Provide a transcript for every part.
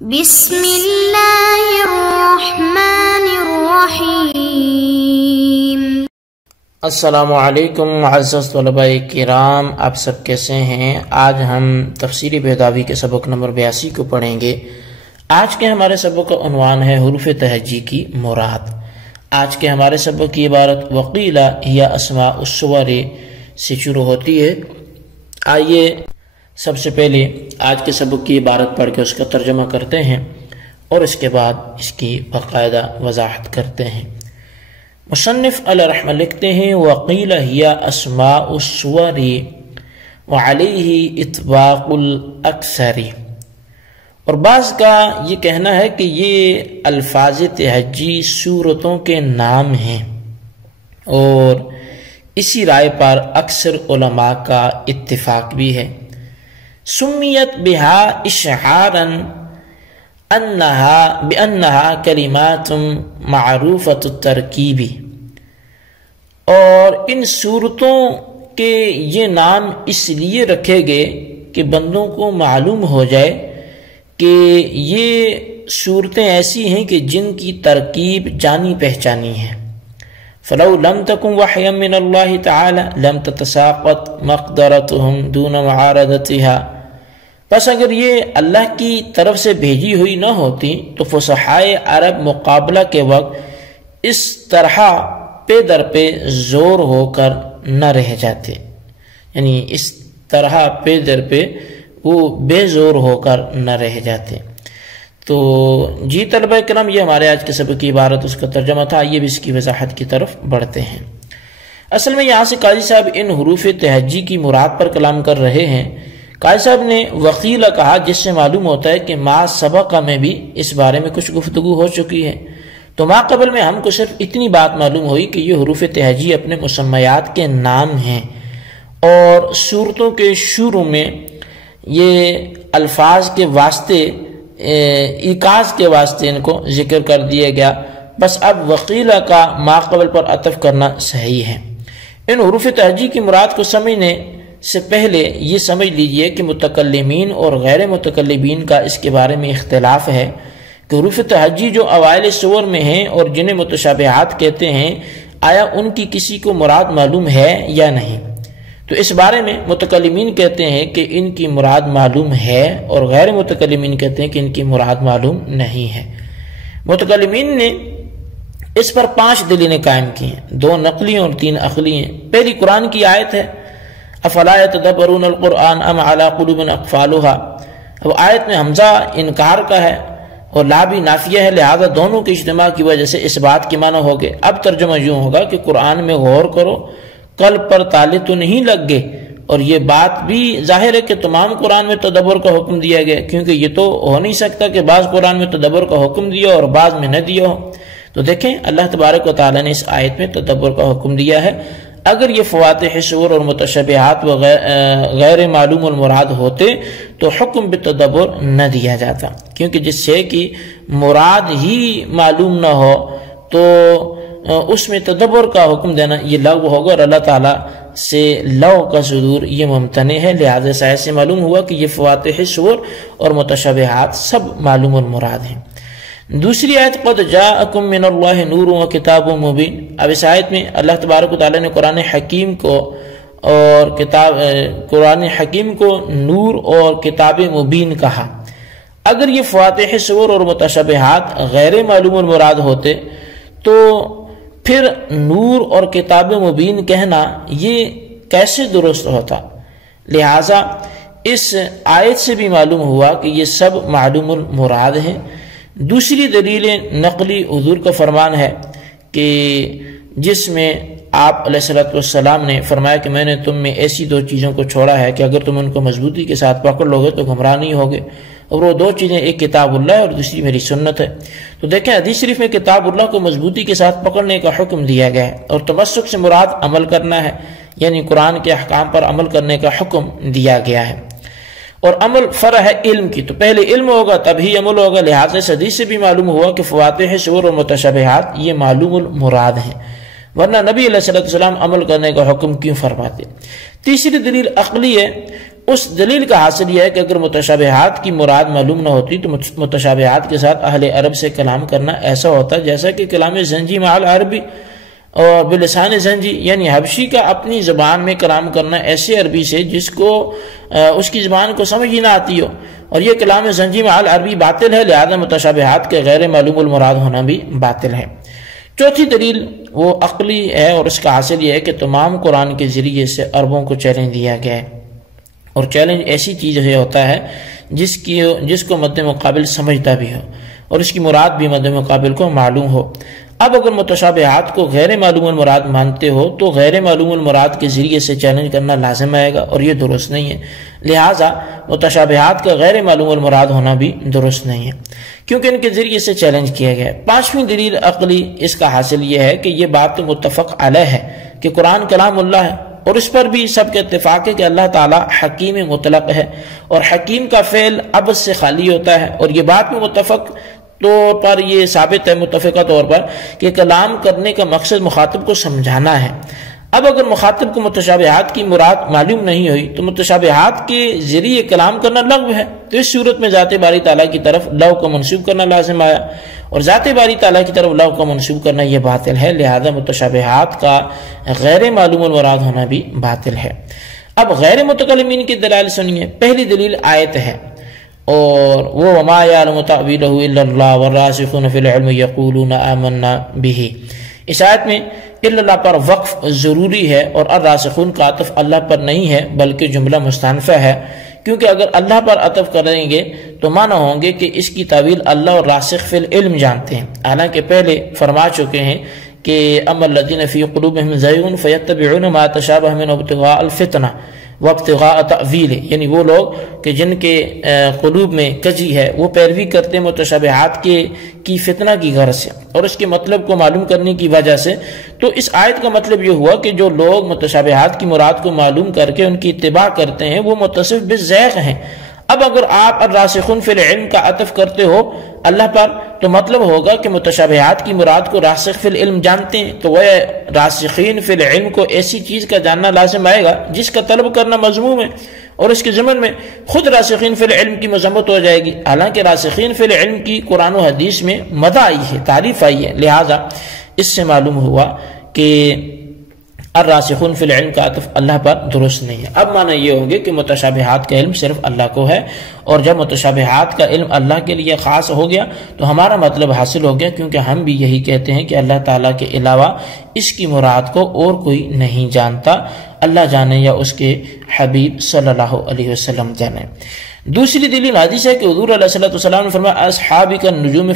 بسم اللہ الرحمن الرحیم۔ السلام علیکم معزز طلباء کرام، آپ سب کیسے ہیں؟ آج ہم تفسیری بیضاوی کے سبق نمبر 82 کو پڑھیں گے۔ آج کے ہمارے سبق کا عنوان ہے حروف تہجی کی مراد۔ آج کے ہمارے سبق کی عبارت وقیل ہی اسماء الصور سے شروع ہوتی ہے۔ آئیے سب سے پہلے آج کے سبق کی عبارت پڑھ کے اس کا ترجمہ کرتے ہیں اور اس کے بعد اس کی باقاعدہ وضاحت کرتے ہیں۔ مصنف علیہ رحمہ لکھتے ہیں وقیل ہی اسماء الصور وعلیہ اطباق الاکثر، اور بعض کا یہ کہنا ہے کہ یہ الفاظ تہجی صورتوں کے نام ہیں، اور اسی رائے پر اکثر علماء کا اتفاق بھی ہے۔ سمیت بہا اشعارا بانہا کلمات معروفۃ الترکیب، اور ان صورتوں کے یہ نام اس لیے رکھے گئے کہ بندوں کو معلوم ہو جائے کہ یہ صورتیں ایسی ہیں کہ جن کی ترکیب جانی پہچانی ہے۔ فلو لم تکن وحیا من اللہ تعالی لم تتساقط مقدرتهم دون معارضتها، پس اگر یہ اللہ کی طرف سے بھیجی ہوئی نہ ہوتی تو فصحائے عرب مقابلہ کے وقت اس طرح پے در پہ زور ہو کر نہ رہ جاتے، یعنی اس طرح پے در پہ وہ بے زور ہو کر نہ رہ جاتے۔ تو جی طلبہ کرام، یہ ہمارے آج کے سبق کی عبارت اس کا ترجمہ تھا۔ یہ بھی اس کی وضاحت کی طرف بڑھتے ہیں۔ اصل میں یہاں سے قاضی صاحب ان حروف تہجی کی مراد پر کلام کر رہے ہیں۔ قاضی صاحب نے وقیل کہا، جس سے معلوم ہوتا ہے کہ ما سبق میں بھی اس بارے میں کچھ گفتگو ہو چکی ہے۔ تو ما قبل میں ہم کو صرف اتنی بات معلوم ہوئی کہ یہ حروف تہجی اپنے مسمیات کے نام ہیں، اور صورتوں کے شروع میں یہ الفاظ کے واسطے ایقاز کے واسطے ان کو ذکر کر دیا گیا۔ بس اب وقیل کا ما قبل پر عطف کرنا صحیح ہے۔ ان حروف تہجی کی مراد کو سمجھنے سے پہلے یہ سمجھ لیجئے کہ متکلمین اور غیر متکلمین کا اس کے بارے میں اختلاف ہے کہ حروف تہجی جو اوائل سور میں ہیں اور جنہیں متشابہات کہتے ہیں، آیا ان کی کسی کو مراد معلوم ہے یا نہیں؟ تو اس بارے میں متکلمین کہتے ہیں کہ ان کی مراد معلوم ہے، اور غیر متکلمین کہتے ہیں کہ ان کی مراد معلوم نہیں ہے۔ متکلمین نے اس پر 5 دلیلیں قائم کی ہیں، 2 نقلی اور 3 عقلی ہیں۔ پہلی قرآن کی آیت ہے افلا یتدبرون القرآن ام علی قلوب اقفالها۔ اب آیت میں حمزہ انکار کا ہے اور لا بھی نافیہ ہے، لہذا دونوں کے اجتماع کی وجہ سے اس بات کی معنی ہو گئے۔ اب ترجمہ یوں ہوگا کہ قرآن میں غور کرو، قلب پر تالے تو نہیں لگ گئے۔ اور یہ بات بھی ظاہر ہے کہ تمام قرآن میں تدبر کا حکم دیا گیا، کیونکہ یہ تو ہو نہیں سکتا کہ بعض قرآن میں تدبر کا حکم دیا اور بعض میں نہ دیا ہو۔ تو دیکھیں اللہ تبارک و تعالیٰ نے اس آیت میں تدبر کا حکم دیا ہے۔ اگر یہ فواتح سور اور متشابہات و غیر معلوم المراد ہوتے تو حکم بالتدبر نہ دیا جاتا، کیونکہ جس سے کہ مراد ہی معلوم نہ ہو تو اس میں تدبر کا حکم دینا یہ لغو ہوگا، اور اللہ تعالیٰ سے لغو کا صدور یہ ممتنع ہے۔ لہذا سائے سے معلوم ہوا کہ یہ فواتح سور اور متشابہات سب معلوم المراد ہیں۔ دوسری آیت قد جاءکم من اللہ نور و کتاب مبین۔ اب اس آیت میں اللہ تبارک و تعالیٰ نے قرآن حکیم کو نور اور کتاب مبین کہا۔ اگر یہ فواتح سور اور متشابہات غیر معلوم المراد ہوتے تو پھر نور اور کتاب مبین کہنا یہ کیسے درست ہوتا؟ لہٰذا اس آیت سے بھی معلوم ہوا کہ یہ سب معلوم المراد ہیں۔ دوسری دلیل نقلی حضور کا فرمان ہے کہ جس میں آپ علیہ السلام نے فرمایا کہ میں نے تم میں ایسی 2 چیزوں کو چھوڑا ہے کہ اگر تم ان کو مضبوطی کے ساتھ پکڑ لو گے تو گمراہ نہیں ہوگے، اور وہ 2 چیزیں ایک کتاب اللہ اور دوسری میری سنت ہے۔ تو دیکھیں حدیث شریف میں کتاب اللہ کو مضبوطی کے ساتھ پکڑنے کا حکم دیا گیا ہے، اور تمسک سے مراد عمل کرنا ہے، یعنی قرآن کے احکام پر عمل کرنے کا حکم دیا گیا ہے۔ اور عمل فرع ہے علم کی، تو پہلے علم ہوگا تب ہی عمل ہوگا۔ لہٰذا اس حدیث سے بھی معلوم ہوا کہ فواتح سور اور متشابہات یہ معلوم المراد ہیں، ورنہ نبی علیہ السلام عمل کرنے کا حکم کیوں فرماتے؟ تیسری دلیل عقلی ہے اس دلیل کا حاصل یہ ہے کہ اگر متشابہات کی مراد معلوم نہ ہوتی تو متشابہات کے ساتھ اہل عرب سے کلام کرنا ایسا ہوتا جیسا کہ کلام زنجی مع العربی اور بلسان زنجی، یعنی حبشی کا اپنی زبان میں کلام کرنا ایسے عربی سے جس کو اس کی زبان کو سمجھ ہی نہ آتی ہو، اور یہ کلام زنجی مع العربی باطل ہے، لہذا متشابہات کے غیر معلوم المراد ہونا بھی باطل ہے۔ چوتھی دلیل وہ عقلی ہے، اور اس کا حاصل یہ ہے کہ تمام قرآن کے ذریعے سے عربوں کو چیلنج دیا گیا ہے، اور چیلنج ایسی چیز ہے ہوتا ہے جس کو مد مقابل سمجھتا بھی ہو اور اس کی مراد بھی مد مقابل کو معلوم ہو۔ اب اگر متشابہات کو غیر معلوم المراد مانتے ہو تو غیر معلوم المراد کے ذریعے سے چیلنج کرنا لازم آئے گا، اور یہ درست نہیں ہے، لہٰذا متشابہات کا غیر معلوم المراد ہونا بھی درست نہیں ہے کیونکہ ان کے ذریعے سے چیلنج کیا گیا ہے۔ پانچویں دلیل عقلی اس کا حاصل یہ ہے کہ یہ بات متفق علیہ ہے کہ قرآن کلام اللہ ہے، اور اس پر بھی سب کے اتفاق ہے کہ اللہ تعالی حکیم مطلق ہے، اور حکیم کا فعل عبث سے خالی ہوتا ہے، اور یہ بات بھی متفق طور پر یہ ثابت ہے متفقہ طور پر کہ کلام کرنے کا مقصد مخاطب کو سمجھانا ہے۔ اب اگر مخاطب کو متشابہات کی مراد معلوم نہیں ہوئی تو متشابہات کے ذریعے کلام کرنا لغو ہے، تو اس صورت میں ذات باری تعالیٰ کی طرف لغو کو منسوب کرنا لازم آیا، اور ذات باری تعالیٰ کی طرف لغو کو منسوب کرنا یہ باطل ہے، لہذا متشابہات کا غیر معلوم المراد ہونا بھی باطل ہے۔ اب غیر متکلمین کی دلائل سنیے۔ پہلی دلیل آیت ہے، اور وہ وما یعلم تأویلہ الا اللہ والراسخون فی العلم یقولون آمنا بہ، اس آیت میں الا اللہ پر وقف ضروری ہے، اور الراسخون کا عطف اللہ پر نہیں ہے بلکہ جملہ مستأنفہ ہے، کیونکہ اگر اللہ پر عطف کریں گے تو معنی ہوں گے کہ اس کی تعویل اللہ اور راسخ فی العلم جانتے ہیں، حالانکہ پہلے فرما چکے ہیں کہ اما الذین فی قلوبہم زیغ فیتبعون ما تشابہ منہ ابتغاء الفتنہ وابتغاء تأویل، یعنی وہ لوگ کہ جن کے قلوب میں کجی ہے وہ پیروی کرتے ہیں متشابہات کی فتنہ کی غرض سے اور اس کے مطلب کو معلوم کرنے کی وجہ سے۔ تو اس آیت کا مطلب یہ ہوا کہ جو لوگ متشابہات کی مراد کو معلوم کر کے ان کی اتباع کرتے ہیں وہ متصف بالزیغ ہیں۔ اب اگر آپ الراسخون فی العلم کا عطف کرتے ہو اللہ پر تو مطلب ہوگا کہ متشابہات کی مراد کو راسخ فی العلم جانتے ہیں، تو وہ راسخین فی العلم کو ایسی چیز کا جاننا لازم آئے گا جس کا طلب کرنا مذموم ہے، اور اس کے ضمن میں خود راسخین فی العلم کی مذمت ہو جائے گی، حالانکہ راسخین فی العلم کی قرآن و حدیث میں مدح آئی ہے، تعریف آئی ہے، لہذا اس سے معلوم ہوا کہ الراسخون فی العلم کا عطف اللہ پر درست نہیں ہے۔ اب معنی یہ ہوگی کہ متشابہات کا علم صرف اللہ کو ہے، اور جب متشابہات کا علم اللہ کے لیے خاص ہو گیا تو ہمارا مطلب حاصل ہو گیا، کیونکہ ہم بھی یہی کہتے ہیں کہ اللہ تعالیٰ کے علاوہ اس کی مراد کو اور کوئی نہیں جانتا، اللہ جانے یا اس کے حبیب صلی اللہ علیہ وسلم جانے۔ دوسری دلیل حدیث ہے کہ حضور علیہ السلام نے فرمایا اصحابک النجوم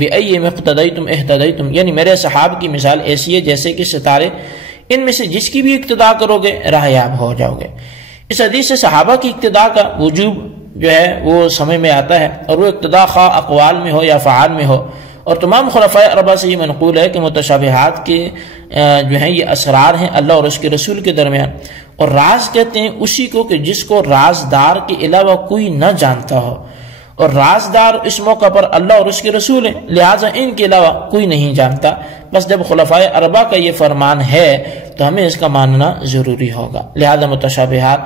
بأیہم اقتدیتم اہتدیتم، یعنی میرے صحاب کی مثال ایسی ہے جیسے کہ ستارے، ان میں سے جس کی بھی اقتداء کرو گے راہیاب ہو جاؤ گے۔ اس حدیث سے صحابہ کی اقتداء کا وجوب جو ہے وہ سمجھ میں آتا ہے، اور وہ اقتداء خواہ اقوال میں ہو یا افعال میں ہو، اور تمام خلفائے اربعہ سے یہ منقول ہے کہ متشابہات کے جو ہیں یہ اسرار ہیں اللہ اور اس کے رسول کے درمیان، اور راز کہتے ہیں اسی کو کہ جس کو رازدار کے علاوہ کوئی نہ جانتا ہو، اور رازدار اس موقع پر اللہ اور اس کے رسول ہیں، لہٰذا ان کے علاوہ کوئی نہیں جانتا۔ بس جب خلفائے اربعہ کا یہ فرمان ہے تو ہمیں اس کا ماننا ضروری ہوگا، لہذا متشابہات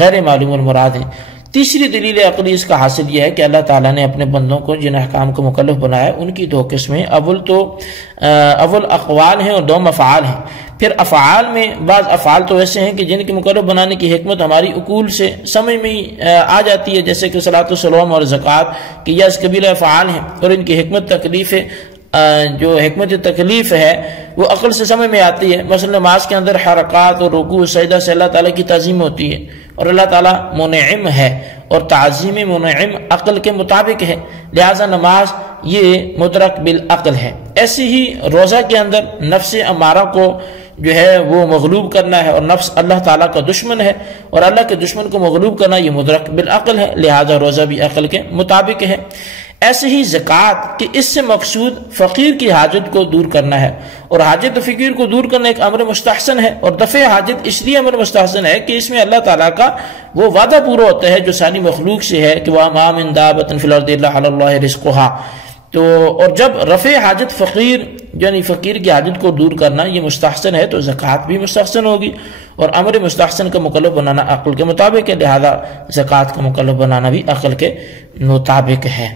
غیر معلوم المراد ہیں۔ تیسری دلیل عقلی اس کا حاصل یہ ہے کہ اللہ تعالیٰ نے اپنے بندوں کو جن احکام کو مکلف بنایا ان کی دو قسمیں، اول اقوال ہیں اور دوم افعال ہیں۔ پھر افعال میں بعض افعال تو ایسے ہیں کہ جن کی مکلف بنانے کی حکمت ہماری عقول سے سمجھ میں آ جاتی ہے، جیسے کہ صلاۃ و سلام اور زکوٰۃ کہ یہ اس قبیلہ افعال ہیں، اور ان کی حکمت تکلیف جو حکمت تکلیف ہے وہ عقل سے سمجھ میں آتی ہے۔ مثلا نماز کے اندر حرکات اور رکوع سجدہ سے اللہ تعالیٰ کی تعظیم ہوتی ہے، اور اللہ تعالیٰ منعم ہے، اور تعظیم منعم عقل کے مطابق ہے، لہذا نماز یہ مدرک بالعقل ہے۔ ایسے ہی روزہ کے اندر نفس امارہ کو جو ہے وہ مغلوب کرنا ہے، اور نفس اللہ تعالیٰ کا دشمن ہے، اور اللہ کے دشمن کو مغلوب کرنا یہ مدرک بالعقل ہے، لہذا روزہ بھی عقل کے مطابق ہے۔ ایسے ہی زکوٰۃ کہ اس سے مقصود فقیر کی حاجت کو دور کرنا ہے، اور حاجت فقیر کو دور کرنا ایک امر مستحسن ہے، اور دفع حاجت اس لیے امر مستحسن ہے کہ اس میں اللہ تعالیٰ کا وہ وعدہ پورا ہوتا ہے جو ساری مخلوق سے ہے کہ وَمَا مِن دَابَّةٍ فِي الْأَرْضِ إِلَّا عَلَى اللَّهِ رِزْقُهَا۔ تو اور جب رفع حاجت فقیر یعنی فقیر کی حاجت کو دور کرنا یہ مستحسن ہے تو زکوٰۃ بھی مستحسن ہوگی، اور امر مستحسن کا مکلف بنانا عقل کے مطابق ہے، لہذا زکوٰۃ کا مکلف بنانا بھی عقل کے مطابق ہے۔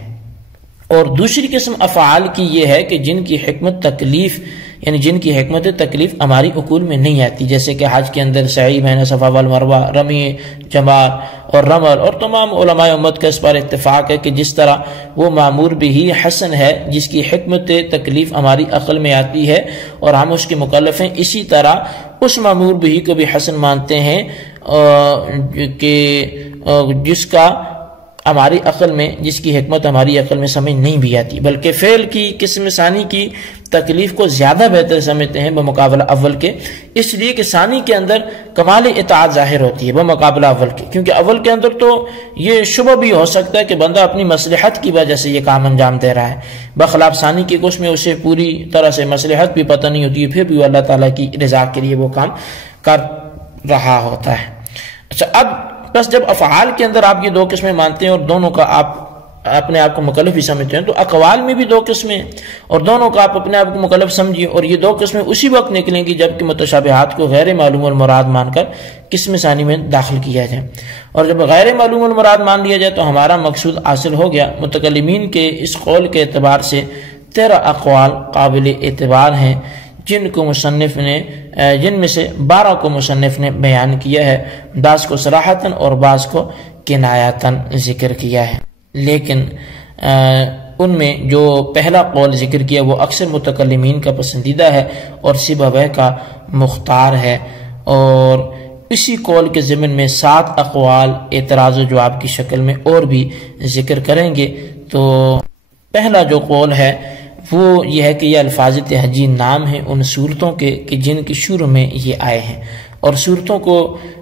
اور دوسری قسم افعال کی یہ ہے کہ جن کی حکمت تکلیف یعنی جن کی حکمت تکلیف ہماری عقول میں نہیں آتی، جیسے کہ حج کے اندر سعی بین صفا والمروہ، رمی جمار اور رمل، اور تمام علماء امت کا اس پر اتفاق ہے کہ جس طرح وہ معمور بھی حسن ہے جس کی حکمت تکلیف ہماری عقل میں آتی ہے اور ہم اس کے مکلف ہیں، اسی طرح اس معمور بھی کو بھی حسن مانتے ہیں کہ جس کا ہماری عقل میں جس کی حکمت ہماری عقل میں سمجھ نہیں بھی آتی، بلکہ فعل کی قسم ثانی کی تکلیف کو زیادہ بہتر سمجھتے ہیں بمقابلہ اول کے، اس لیے کہ ثانی کے اندر کمال اطاعت ظاہر ہوتی ہے بمقابلہ اول کے، کیونکہ اول کے اندر تو یہ شبہ بھی ہو سکتا ہے کہ بندہ اپنی مصلحت کی وجہ سے یہ کام انجام دے رہا ہے، بخلاف ثانی کے اس میں اسے پوری طرح سے مصلحت بھی پتہ نہیں ہوتی ہے، پھر بھی اللہ تعالیٰ کی رضا کے لیے وہ کام کر رہا ہوتا ہے۔ اچھا، اب بس جب افعال کے اندر آپ یہ دو قسمیں مانتے ہیں اور دونوں کا آپ اپنے آپ کو مکلف بھی سمجھتے ہیں، تو اقوال میں بھی دو قسمیں اور دونوں کا آپ اپنے آپ کو مکلف سمجھیے، اور یہ دو قسمیں اسی وقت نکلیں گی جبکہ متشابہات کو غیر معلوم المراد مان کر قسم ثانی میں داخل کیا جائے، اور جب غیر معلوم المراد مان لیا جائے تو ہمارا مقصود حاصل ہو گیا۔ متکلمین کے اس قول کے اعتبار سے 13 اقوال قابل اعتبار ہیں جن میں سے 12 کو مصنف نے بیان کیا ہے، بعض کو صراحتاً اور بعض کو کنایاتاً ذکر کیا ہے، لیکن ان میں جو پہلا قول ذکر کیا وہ اکثر متکلمین کا پسندیدہ ہے اور سیبویہ کا مختار ہے، اور اسی قول کے ضمن میں 7 اقوال اعتراض و جواب کی شکل میں اور بھی ذکر کریں گے۔ تو پہلا جو قول ہے وہ یہ ہے کہ یہ الفاظ تہجی نام ہیں ان صورتوں کے کہ جن کی شروع میں یہ آئے ہیں، اور صورتوں کو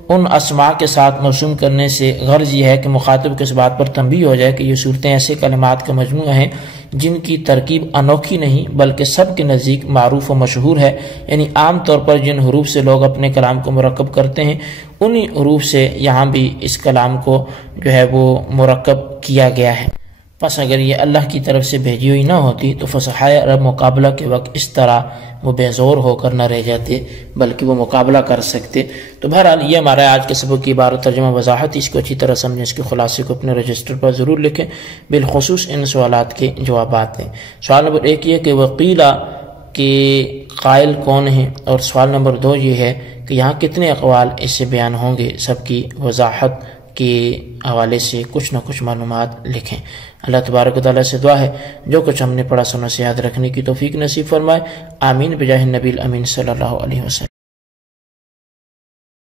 ان اسماء کے ساتھ موسوم کرنے سے غرض یہ ہے کہ مخاطب کو اس بات پر تنبیہ ہو جائے کہ یہ صورتیں ایسے کلمات کا مجموعہ ہیں جن کی ترکیب انوکھی نہیں بلکہ سب کے نزدیک معروف و مشہور ہے، یعنی عام طور پر جن حروف سے لوگ اپنے کلام کو مرکب کرتے ہیں انہی حروف سے یہاں بھی اس کلام کو جو ہے وہ مرکب کیا گیا ہے۔ پس اگر یہ اللہ کی طرف سے بھیجی ہوئی نہ ہوتی تو فصحائے عرب مقابلہ کے وقت اس طرح وہ بے زور ہو کر نہ رہ جاتے بلکہ وہ مقابلہ کر سکتے۔ تو بہرحال یہ ہمارا آج کے سبق کی عبارت ترجمہ وضاحت، اس کو اچھی طرح سمجھیں، اس کے خلاصے کو اپنے رجسٹر پر ضرور لکھیں، بالخصوص ان سوالات کے جوابات دیں۔ سوال نمبر 1 یہ کہ وقیلہ کے قائل کون ہیں، اور سوال نمبر 2 یہ ہے کہ یہاں کتنے اقوال اس سے بیان ہوں گے، سب کی وضاحت کے حوالے سے کچھ نہ کچھ معلومات لکھیں۔ اللہ تبارک و تعالیٰ سے دعا ہے جو کچھ ہم نے پڑھا سنا سے یاد رکھنے کی توفیق نصیب فرمائے، آمین بجاہ النبی الامین صلی اللہ علیہ وسلم۔